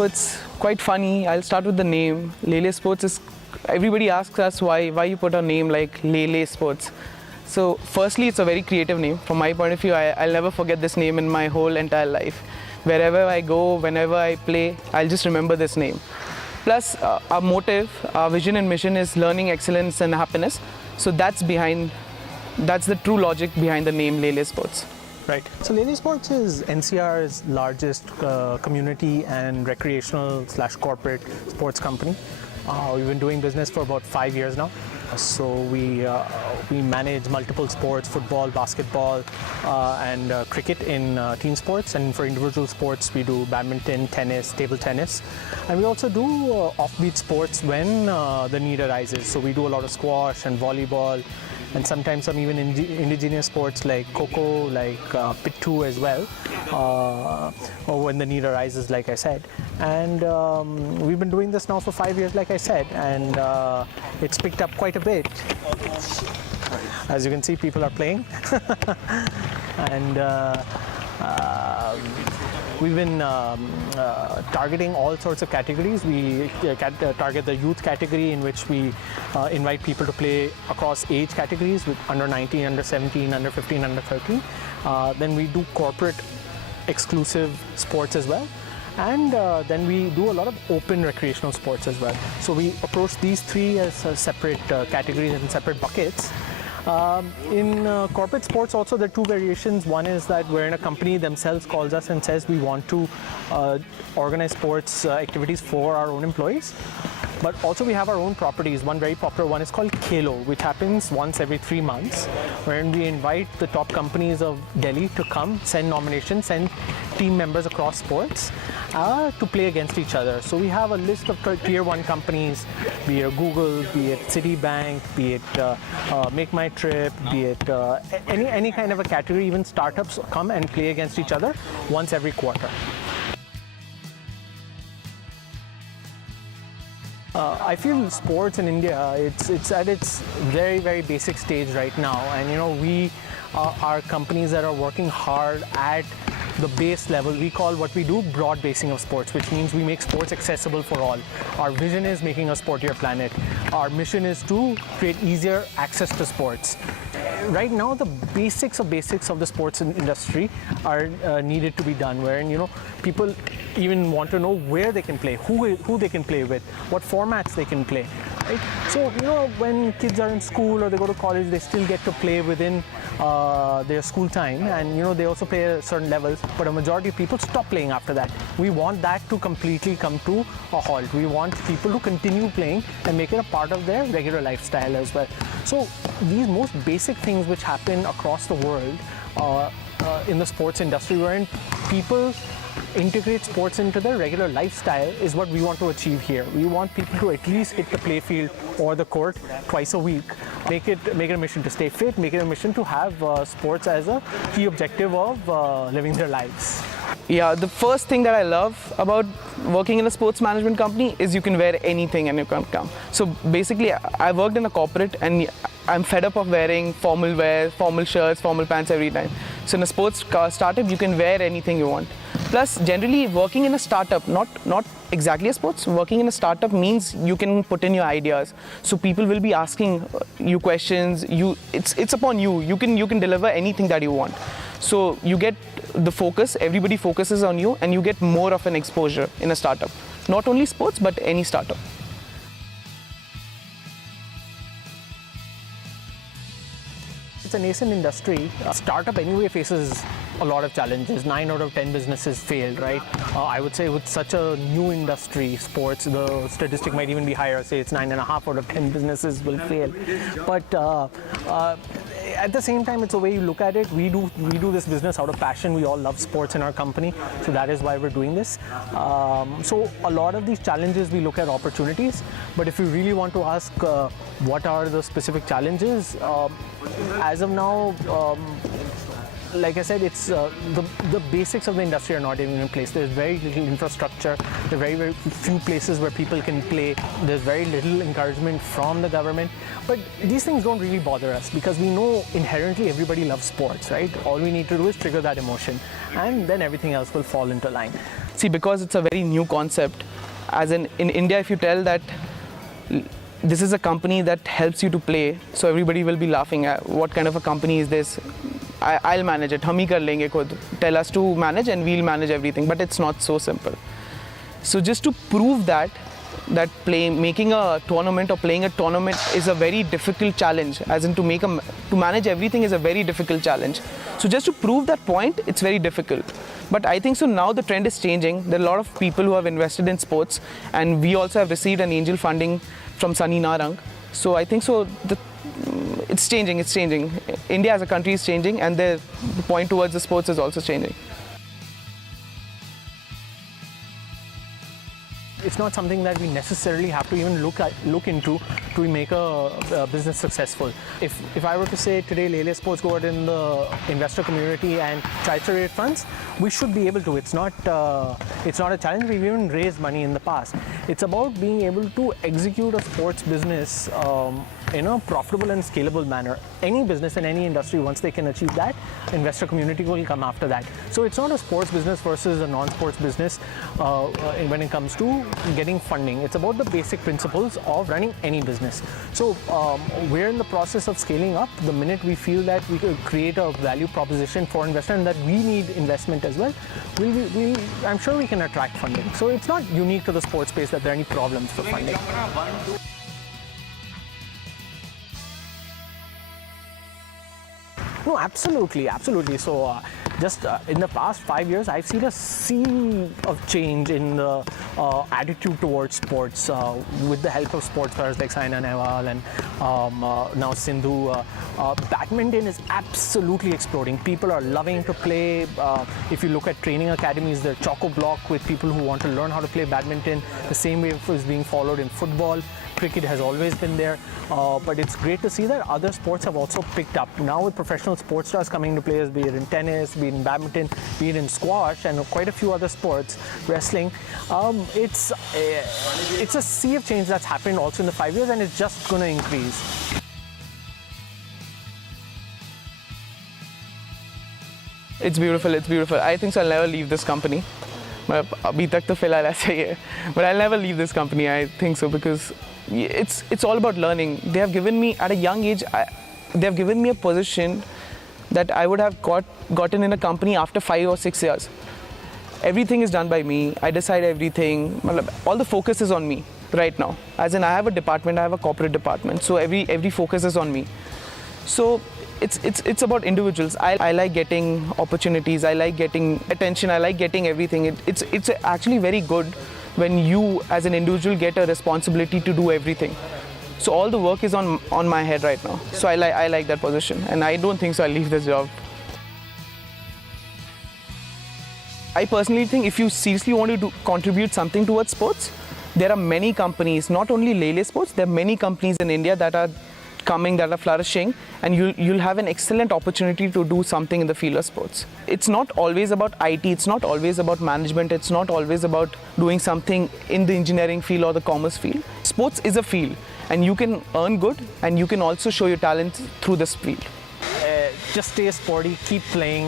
so it's quite funny. I'll start with the name. Lele Sports is, everybody asks us why you put a name like Lele Sports. So firstly, it's a very creative name. From my point of view, I'll never forget this name in my whole entire life. Wherever I go, whenever I play, I'll just remember this name. Plus, our motive, our vision and mission is learning, excellence and happiness. So that's the true logic behind the name Lele Sports. Right. So Lele Sports is NCR's largest community and recreational / corporate sports company. We've been doing business for about 5 years now. So we manage multiple sports: football, basketball, and cricket in team sports. And for individual sports, we do badminton, tennis, table tennis, and we also do offbeat sports when the need arises. So we do a lot of squash and volleyball, and sometimes some even indigenous sports like Kho, like Pittu as well, or when the need arises, like I said. And we've been doing this now for 5 years, like I said, and it's picked up quite a bit. As you can see, people are playing. And we've been targeting all sorts of categories. We target the youth category, in which we invite people to play across age categories with under 19, under 17, under 15, under 13. Then we do corporate exclusive sports as well. And then we do a lot of open recreational sports as well. So we approach these three as separate categories and separate buckets. In corporate sports also, there are two variations. One is that wherein a company themselves calls us and says we want to organize sports activities for our own employees. But also we have our own properties. One very popular one is called Khelo, which happens once every 3 months, wherein we invite the top companies of Delhi to come, send nominations, send team members across sports to play against each other. So we have a list of tier 1 companies, be it Google, be it Citibank, be it Make My Trip, be it any kind of a category. Even startups come and play against each other once every quarter. I feel sports in India, it's at its very, very basic stage right now, and we are companies that are working hard at the base level. We call what we do broad basing of sports, which means we make sports accessible for all. Our vision is making a sportier planet. Our mission is to create easier access to sports. Right now, the basics of the sports industry are needed to be done, wherein people even want to know where they can play, who they can play with, what formats they can play. Right? So when kids are in school or they go to college, they still get to play within their school time, and they also play at certain levels, but a majority of people stop playing after that. We want that to completely come to a halt. We want people to continue playing and make it a part of their regular lifestyle as well. So these most basic things which happen across the world in the sports industry, wherein people integrate sports into their regular lifestyle, is what we want to achieve here. We want people to at least hit the play field or the court twice a week. Make it a mission to stay fit, make it a mission to have sports as a key objective of living their lives. Yeah, the first thing that I love about working in a sports management company is you can wear anything and you can come. So basically, I worked in a corporate and I'm fed up of wearing formal wear, formal shirts, formal pants every time. So in a sports startup, you can wear anything you want. Plus, generally, working in a startup, not exactly a sports, working in a startup means you can put in your ideas. So people will be asking you questions. It's upon you. You can deliver anything that you want. So you get the focus. Everybody focuses on you, and you get more of an exposure in a startup. Not only sports, but any startup. It's a nascent industry. Startup anyway faces a lot of challenges. 9 out of 10 businesses failed, right? I would say with such a new industry, sports, the statistic might even be higher. Say it's 9.5 out of 10 businesses will fail. But at the same time, it's the way you look at it. We do this business out of passion. We all love sports in our company, so that is why we're doing this. So a lot of these challenges, we look at opportunities. But if you really want to ask what are the specific challenges, as of now, like I said, it's the basics of the industry are not even in place. There's very little infrastructure. There are very, very few places where people can play. There's very little encouragement from the government. But these things don't really bother us because we know inherently everybody loves sports, right? All we need to do is trigger that emotion, and then everything else will fall into line. see, because it's a very new concept, as in India, if you tell that this is a company that helps you to play, so everybody will be laughing at what kind of a company is this. I'll manage it, hum hi kar lenge khud. Tell us to manage and we'll manage everything, but it's not so simple. So just to prove that making a tournament or playing a tournament is a very difficult challenge, as in to manage everything is a very difficult challenge. So just to prove that point, it's very difficult. But I think so now the trend is changing. There are a lot of people who have invested in sports, and we also have received an angel funding from Sunny Narang. So I think so it's changing. India as a country is changing, and the point towards the sports is also changing. It's not something that we necessarily have to even look into to make a business successful. If I were to say today Lele Sports go out in the investor community and try to raise funds, we should be able to. It's not a challenge. We've even raised money in the past. It's about being able to execute a sports business in a profitable and scalable manner. Any business in any industry, once they can achieve that, investor community will come after that. So it's not a sports business versus a non-sports business when it comes to getting funding. It's about the basic principles of running any business. So we're in the process of scaling up. The minute we feel that we could create a value proposition for investors and that we need investment as well, I'm sure we can attract funding. So it's not unique to the sports space that there are any problems for funding. No, absolutely. So just in the past 5 years, I've seen a sea of change in the attitude towards sports with the help of sports players like Saina Nehwal and now Sindhu. Badminton is absolutely exploding. People are loving to play. If you look at training academies, they're chock-a-block with people who want to learn how to play badminton. The same way is being followed in football. Cricket has always been there, but it's great to see that other sports have also picked up. Now with professional sports stars coming into play, be it in tennis, be it in badminton, be it in squash, and quite a few other sports, wrestling, it's a sea of change that's happened also in the 5 years, and it's just going to increase. It's beautiful. I think so I'll never leave this company. अभी तक तो फिलहाल ऐसा ही है, but I'll never leave this company. I think so because it's all about learning. They have given me at a young age. They have given me a position that I would have gotten in a company after 5 or 6 years. Everything is done by me. I decide everything. All the focus is on me right now. As in, I have a department. I have a corporate department. So every focus is on me. So it's about individuals. I like getting opportunities. I like getting attention. I like getting everything. It's actually very good when you as an individual get a responsibility to do everything. So all the work is on my head right now. So I like that position, and I don't think so I'll leave this job. I personally think if you seriously want to contribute something towards sports, there are many companies, not only Lele Sports, there are many companies in India that are coming, that are flourishing, and you'll have an excellent opportunity to do something in the field of sports. It's not always about IT, it's not always about management, it's not always about doing something in the engineering field or the commerce field. Sports is a field, and you can earn good, and you can also show your talent through this field. Just stay sporty, keep playing.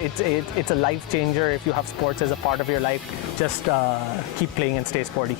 It's a life changer if you have sports as a part of your life. Just keep playing and stay sporty.